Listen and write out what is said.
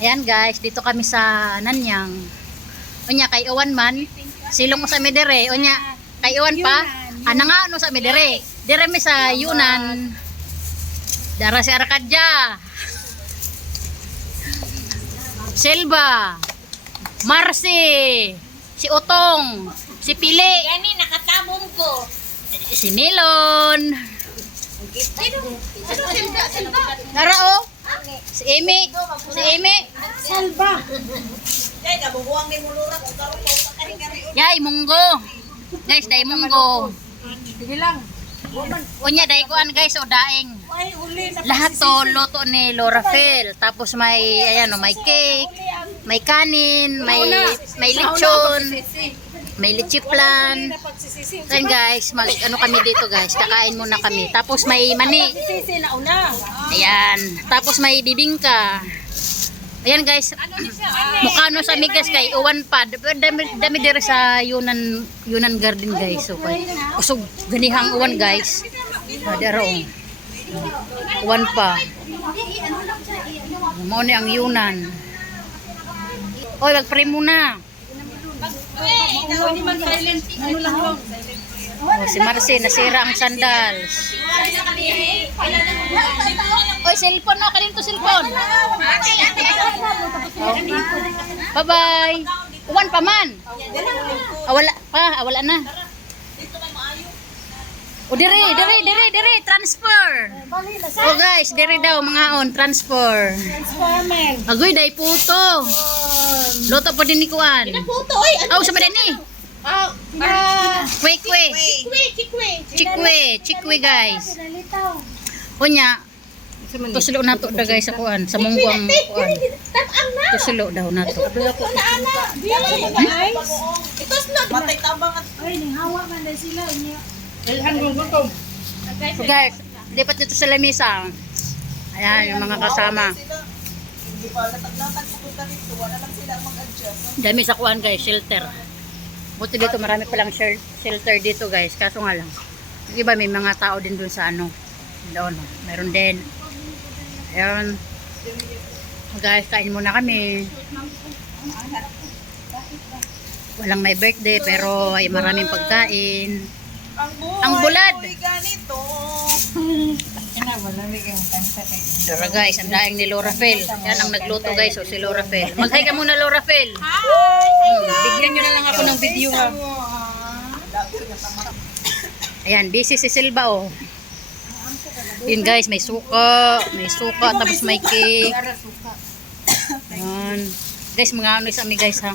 Ayan guys, dito kami sa Nanyang. Unya kay Iwan man, silong sa Medere. Unya kay Iwan pa, ana nga ano sa Medere. Dire mi sa Yunan. Dara si Arcadia. Selva. Marcy. Si Utong. Si Pili. Gani nakatabon ko. Si Milon. Dara oh. Si Amy. Si Amy. Salba. Dai gabubuang ni mulurat utaw ko kari-kari. Yay, munggo. Guys, dai munggo. Sige lang. Unya dai kuan guys o daing. Ay uli na Lahat to luto ni Laura Phil. Tapos may ayan oh, may cake, may kanin, may lechon, may lechiplan. Then guys, mag ano kami dito guys, kakain muna kami. Tapos may mani. sisi na una. Ayan. Tapos may bibingka. Ayan guys. Mukha no sa migas kay uwan pa. Dami dire sa Yunan Garden guys. So kay usog ganihang uwan guys. Dara oh. Uwan pa. Mao ni ang Yunan. Oy, mag-pray muna. Oh, si Marcy nasira ang sandals. Oy, cellphone mo, kanino to cellphone? Bye-bye. Uwan pa man. Wala pa, wala na. O dire, transfer. Oh guys, dire daw mga on, transfer. Agoy, day puto. Loto po din ni Kuan. Puto oy. Aw, sa ba din ni? Kwe. Chikwe guys. Unya, tusilo na to da guys sa Kuan, sa mungguang Kuan. Tusilo daw na to. Itos na matay tabang at So guys, lipat dito sa lamisa. Ayan, yung mga kasama. Dami sa Kuan guys, shelter. Buti dito marami palang shelter dito guys. Kaso nga lang, yung iba may mga tao din dun sa ano. Doon, meron din. Ayan. Guys, kain muna kami. Walang may birthday pero ay maraming pagkain. Ang bulad. Ganito. Dara guys, ang daing ni Laura Phil. Yan ang nagluto guys, o si Laura Phil. Mag-hi ka muna Laura Phil. Bigyan nyo na lang ako ng video ha. Ayan, busy si Silva oh. Yun guys, may suka, tapos may cake. Ayan. Guys, mga ano sa amin guys ha.